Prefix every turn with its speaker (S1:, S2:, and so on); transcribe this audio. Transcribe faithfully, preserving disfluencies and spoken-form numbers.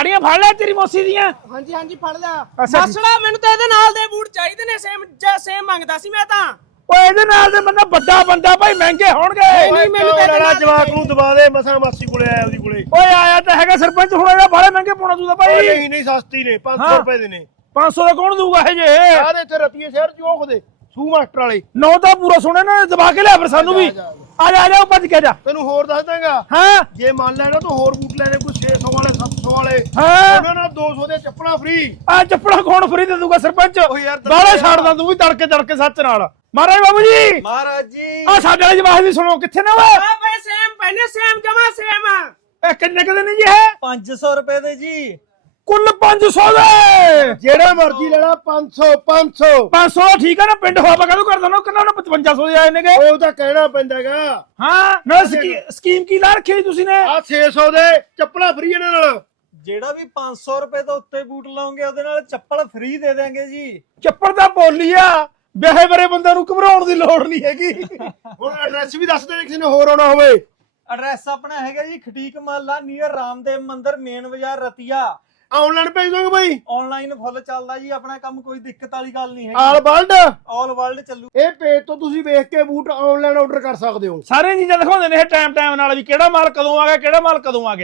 S1: ਸਾੜੀਆਂ ਫੜ ਲੈ ਤੇਰੀ ਮੋਸੀ ਦੀਆਂ।
S2: ਹਾਂਜੀ ਹਾਂਜੀ ਫੜ ਲਿਆ।
S3: ਮਸਲਾ ਮੈਨੂੰ ਤਾਂ ਇਹਦੇ ਨਾਲ ਦੇ ਬੂਟ ਚਾਹੀਦੇ ਨੇ, ਸੇਮ ਜਾਂ ਸੇਮ ਮੰਗਦਾ ਸੀ ਮੈਂ ਤਾਂ।
S1: ਓਏ ਇਹਦੇ ਨਾਲ ਦੇ ਬੰਦਾ ਵੱਡਾ ਬੰਦਾ ਭਾਈ, ਮਹਿੰਗੇ ਹੋਣਗੇ।
S2: ਨਹੀਂ ਮੈਨੂੰ ਤਾਂ
S4: ਨਾਲਾ ਜਵਾਕ ਨੂੰ ਦਬਾ ਦੇ, ਮਸਾਂ ਮਾਸੀ ਕੋਲੇ ਆਇਆ ਉਹਦੀ ਕੋਲੇ।
S1: ਓਏ ਆਇਆ ਤਾਂ ਹੈਗਾ ਸਰਪੰਚ, ਹੁਣ ਇਹਦਾ ਬਾਲੇ ਮਹਿੰਗੇ ਪਾਉਣਾ ਤੂੰ ਤਾਂ ਭਾਈ।
S4: ਨਹੀਂ ਨਹੀਂ ਸਸਤੀ ਨੇ, ਪੰਜ ਸੌ ਰੁਪਏ ਦੇ ਨੇ।
S1: ਪੰਜ ਸੌ ਦਾ ਕੌਣ ਦਊਗਾ ਇਹ ਜੇ?
S4: ਸਾਰੇ ਇੱਥੇ ਰਤੀਏ ਸ਼ਹਿਰ ਚੋਖ ਦੇ ਸੂ ਮਾਸਟਰ ਵਾਲੇ
S1: ਨੌ ਤਾਂ ਪੂਰਾ ਸੋਹਣੇ ਨੇ, ਦਬਾ ਕੇ ਲਿਆ ਫਿਰ ਸਾਨੂੰ ਵੀ। ਆ ਜਾ ਆ ਜਾ ਭੱਜ ਕੇ ਜਾ।
S4: ਤੈਨੂੰ ਹੋਰ ਦੱਸ ਦਾਂਗਾ,
S1: ਹਾਂ
S4: ਜੇ ਮੰਨ ਲੈਣਾ ਤੂੰ ਹੋਰ ਬੂਟ ਲੈਣੇ ਕੋਈ ਛੇ ਸੌ ਵਾਲੇ ਸੱਤ ਸੌ ਵਾਲੇ,
S1: ਹਾਂ
S4: ਉਹਨਾਂ ਨਾਲ ਦੋ ਸੌ ਦੇ ਚੱਪਲਾਂ ਫ੍ਰੀ।
S1: ਆ ਚੱਪੜਾ ਕੌਣ ਫਰੀ ਦੇ ਦੂਗਾ ਸਰਪੰਚ?
S4: ਓ ਯਾਰ ਦੱਸਿਆ।
S1: ਬਾਲੇ ਛੱਡਦਾ ਤੂੰ ਵੀ ਤੜਕੇ ਤੜਕੇ ਸੱਚ ਨਾਲ। ਮਹਾਰਾਜ ਬਾਬੂ ਜੀ,
S5: ਮਹਾਰਾਜ ਜੀ
S1: ਆ ਸਾਡੇ ਵਾਲੇ ਜਵਾਹ ਦੀ ਸੁਣੋ, ਕਿੱਥੇ ਨੇ ਓਏ?
S3: ਆ ਬਈ ਸੇਮ ਪਹਿਨੇ ਸੇਮ ਜਮਾ ਸੇਮ ਆ।
S1: ਇਹ ਕਿੰਨੇ ਕਦੇ ਨੇ ਜੀ ਇਹ?
S5: ਪੰਜ ਸੌ ਰੁਪਏ ਦੇ ਜੀ।
S1: ਕੁੱਲ ਪੰਜ ਸੌ ਦੇ।
S4: ਜਿਹੜਾ ਮਰਜ਼ੀ ਲੈਣਾ ਪੰਜ ਸੌ ਪੰਜ ਸੌ
S1: ਪੰਜ ਸੌ ਠੀਕ ਆ ਨਾ, ਪਿੰਡ ਹੋਵਾ ਕਦੋਂ ਕਰ ਦਣਾ, ਕਿੰਨਾ ਉਹਨਾਂ ਪਚਵੰਜਾ ਸੌ ਦੇ ਆਏ ਨੇਗੇ।
S4: ਉਹ ਤਾਂ ਕਹਿਣਾ ਪੈਂਦਾਗਾ।
S1: ਹਾਂ ਨਾ ਸਕੀਮ ਕੀ ਲਾ ਰੱਖੀ ਤੁਸੀਂ ਨੇ?
S4: ਆ ਛੇ ਸੌ ਦੇ ਚੱਪਲਾਂ ਫ੍ਰੀ ਇਹਨਾਂ ਨਾਲ।
S5: ਜਿਹੜਾ ਵੀ ਪੰਜ ਸੌ ਰੁਪਏ ਤੋਂ ਉੱਤੇ ਬੂਟ ਲਾਉਂਗੇ ਉਹਦੇ ਨਾਲ ਚੱਪਲ ਫ੍ਰੀ ਦੇ ਦੇਾਂਗੇ ਜੀ।
S1: ਚੱਪੜ ਤਾਂ ਬੋਲੀ ਆ, ਵਿਆਹੇ ਬਰੇ ਬੰਦੇ ਨੂੰ ਘਬਰਾਉਣ ਦੀ ਲੋੜ ਨਹੀਂ ਹੈਗੀ।
S4: ਹੁਣ ਐਡਰੈਸ ਵੀ ਦੱਸ ਦੇ ਜੇ ਕਿਸੇ ਨੇ ਹੋਰ ਆਉਣਾ ਹੋਵੇ।
S5: ਐਡਰੈਸ ਆਪਣਾ ਹੈਗਾ ਜੀ ਖਟੀਕ ਮਹੱਲਾ ਨੀਅਰ ਰਾਮਦੇਵ ਮੰਦਿਰ, ਮੇਨ ਬਾਜ਼ਾਰ, ਰਤੀਆ।
S4: ਆਨਲਾਈਨ ਭੇਜ ਦੋਗੇ ਬਾਈ?
S5: ਆਨਲਾਈਨ ਫੁੱਲ ਚੱਲਦਾ ਜੀ ਆਪਣਾ ਕੰਮ, ਕੋਈ ਦਿੱਕਤ ਵਾਲੀ ਗੱਲ ਨਹੀਂ
S4: ਆਲ
S5: ਹੈਗੀ।
S4: ਵਰਲਡ
S5: ਆਲ ਵਰਲਡ ਚੱਲੂ।
S4: ਇਹ ਪੇਜ ਤੋਂ ਤੁਸੀਂ ਵੇਖ ਕੇ ਬੂਟ ਆਨਲਾਈਨ ਆਰਡਰ ਕਰ ਸਕਦੇ ਹੋ।
S1: ਸਾਰੀਆਂ ਚੀਜ਼ਾਂ ਦਿਖਾਉਂਦੇ ਨੇ ਇਹ ਟਾਈਮ ਟਾਈਮ ਨਾਲ, ਵੀ ਕਿਹੜਾ ਮਾਲ ਕਦੋਂ ਆ ਗਿਆ, ਕਿਹੜਾ ਮਾਲ ਕਦੋਂ ਆ ਗਿਆ।